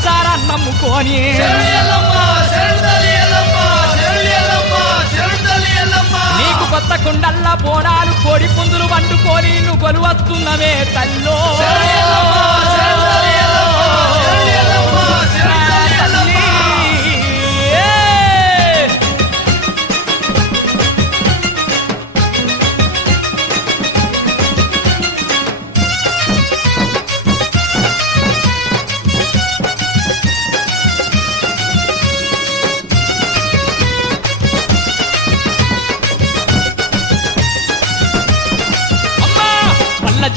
మనసారా నమ్ముకొని నీకు కొత్త కుండల్లా బోనాలు కోడి పుందులు వండుకొని నువ్వు కొలువస్తున్నవే తల్లో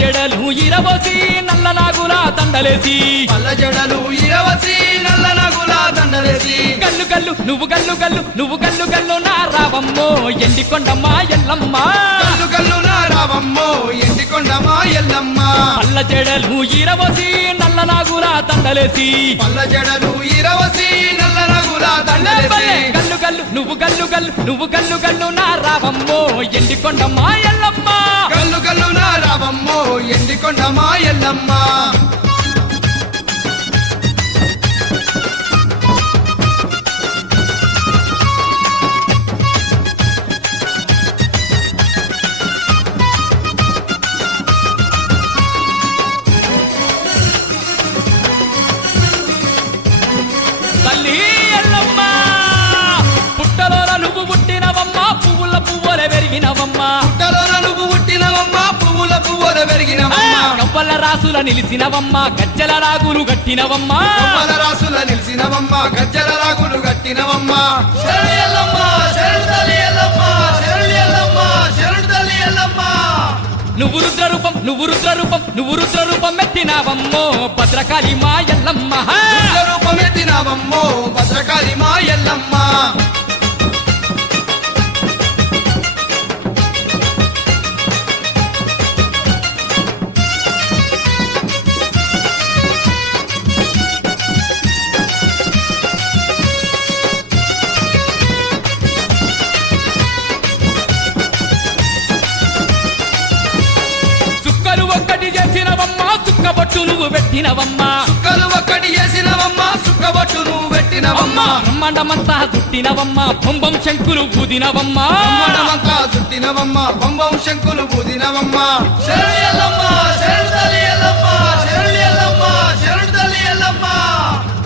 జడలు ఇరవసి నల్ల నాగుల దండలేసి గల్లు గల్లు నువ్వు గల్లు గల్లు నువ్వు గల్లు గల్లు నా రావమ్మో ఎండికొండమ్మా ఎల్లమ్మా పల్ల జడలు ఇరవసి నల్ల నాగుల దండలేసి గల్లు గల్లు నువ్వు గల్లు గల్లు నువ్వు గల్లు గల్లు నా రావమ్మో ఎండికొండమ్మా ఎల్లమ్మా గల్లు గల్లు నా రావమ్మో ఎండికొండమా ఎల్లమ్మ తల్లి ఎల్లమ్మ పుట్టలోన నువ్వు పుట్టినవమ్మా పువ్వుల పువ్వుల పెరిగినవమ్మా కవ్వల రాసుల నిలిసినవమ్మా గజ్జల రాగులు గట్టినవమ్మా నువ్వు రుద్రరూపం నువ్వు రుద్రరూపం నువ్వు రుద్రరూపం ఎత్తినావమ్మో భద్రకాళి మా ఎల్లమ్మ రూపం ఎత్తినావమ్మో భద్రకాళి మా ఎల్లమ్మ సుక్కబొట్టు నువ్వు పెట్టినవమ్మా సుక్కలు ఒక్కటి చేసినవమ్మా సుక్కబొట్టు నువ్వు పెట్టినవమ్మా బ్రహ్మాండమంతా చుట్టినవమ్మా బొంబం శంకులు బూదినవమ్మా బ్రహ్మాండమంతా చుట్టినవమ్మా బొంబం శంకులు బూదినవమ్మా శరణు ఎల్లమ్మ శరణు తల్లి ఎల్లమ్మ శరణు ఎల్లమ్మ శరణు తల్లి ఎల్లమ్మ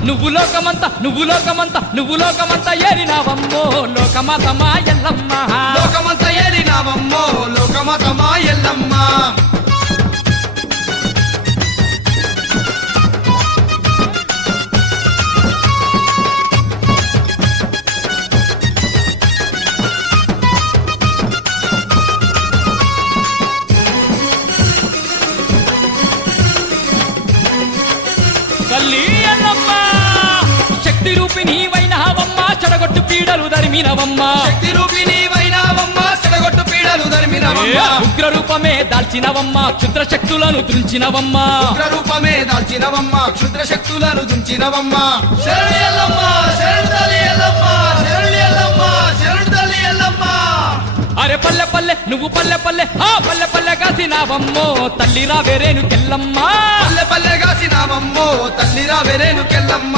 నువ్వు లోకమంతా నువ్వు లోకమంతా నువ్వు లోకమంతా ఏలినావమ్మో లోకమాత మా ఎల్లమ్మ లోకమంతా ఏలినావమ్మో లోకమాత మా ఎల్లమ్మ తల్లి ఎల్లమ్మ శక్తి రూపిణి వైనవమ్మా చెడగొట్టు పీడలు ధర్మినవమ్మా శక్తి రూపిణి వైనవమ్మా చెడగొట్టు పీడలు ధర్మినవమ్మా ఉగ్ర రూపమే దాల్చినవమ్మా క్షుద్ర శక్తులను దుంచినవమ్మా ఉగ్ర రూపమే దాల్చినవమ్మా క్షుద్ర శక్తులను దుంచినవమ్మా శరణు ఎల్లమ్మ శరణు తల్లి ఎల్లమ్మ శరణు ఎల్లమ్మ శరణు తల్లి ఎల్లమ్మ అరే పల్లె పల్లె నువ్వు పల్లె పల్లె పల్లె పల్లె కాసినావమ్మో తల్లి రావేరేను కెల్లమ్మా పల్లె పల్లె కాసినావమ్మో తల్లి రావేరేను కెల్లమ్మ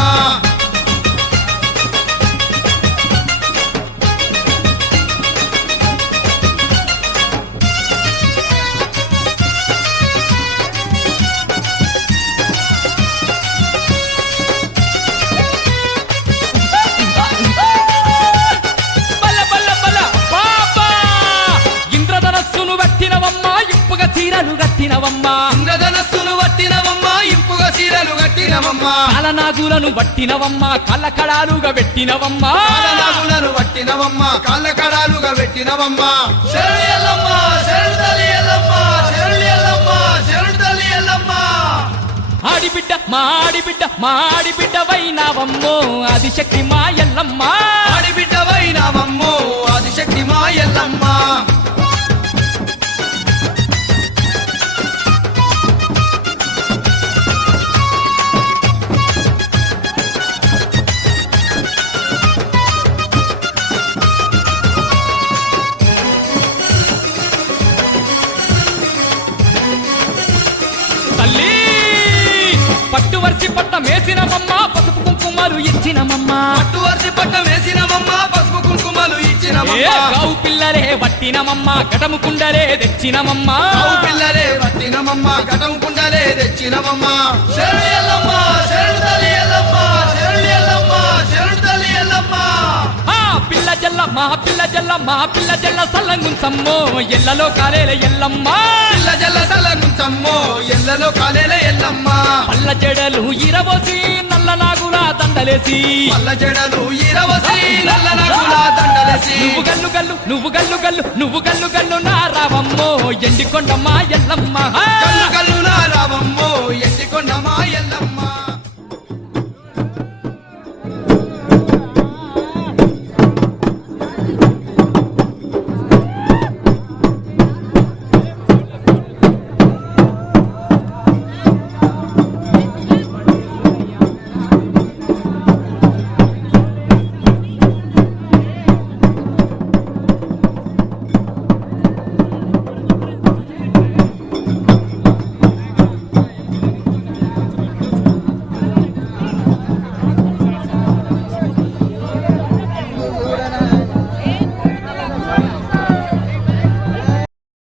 చీరలు కట్టినవమ్మా ఇంద్రధనస్సును వట్టినవమ్మా ఇంపుగా చీరలు కట్టినవమ్మా కాలనాగులను వట్టినవమ్మా కళ్ళకడాలుగా పెట్టినవమ్మా కాలనాగులను వట్టినవమ్మా కాళ్ళకడాలుగా పెట్టినవమ్మా శరణు ఎల్లమ్మ శరణు తల్లి ఎల్లమ్మ శరణు ఎల్లమ్మ శరణు తల్లి ఎల్లమ్మ ఆడిబిడ్డ మా ఆడిబిడ్డ మా ఆడిబిడ్డ వైనావమ్మో ఆదిశక్తి మా ఎల్లమ్మ ఆడిబిడ్డ వైనావమ్మో ఆదిశక్తి మా ఎల్లమ్మ పట్టు వర్చి పట్ట మేసినవమ్మా పసుపు కాసినమమ్మా పట్టు వరిసి పట్టం వేసినవమ్మ పసుపు కుంకుమలు ఏ ఇచ్చినవమ్మ గావు పిల్లలే వట్టినమమ్మా గటము కుండలే తెచ్చినమమ్మా ఆవు పిల్లలే పట్టినవమ్మ ఘటం కుండలే తెచ్చినవమ్మ శరణు ఎల్లమ్మ శరణు తల్లి ఎల్లమ్మ శరణు ఎల్లమ్మ శరణు తల్లి ఎల్లమ్మ ఆ పిల్ల జల్ల మా పిల్ల జల్ల సల్లంగుంచమ్మో ఎల్లలో కాలేల ఎల్లమ్మ పిల్ల జల్ల సల్లగుంచమ్మో ఎల్లలో కాలేలే ఎల్లమ్మ పల్ల జడలు ఇరవసి నల్ల నాగుల దండలేసి పల్ల జడలు ఈరవసి నల్ల నాగుల దండలేసి నువ్వు గల్లు గల్లు నా రావమ్మో ఎండి కొండమ్మ ఎల్లమ్మ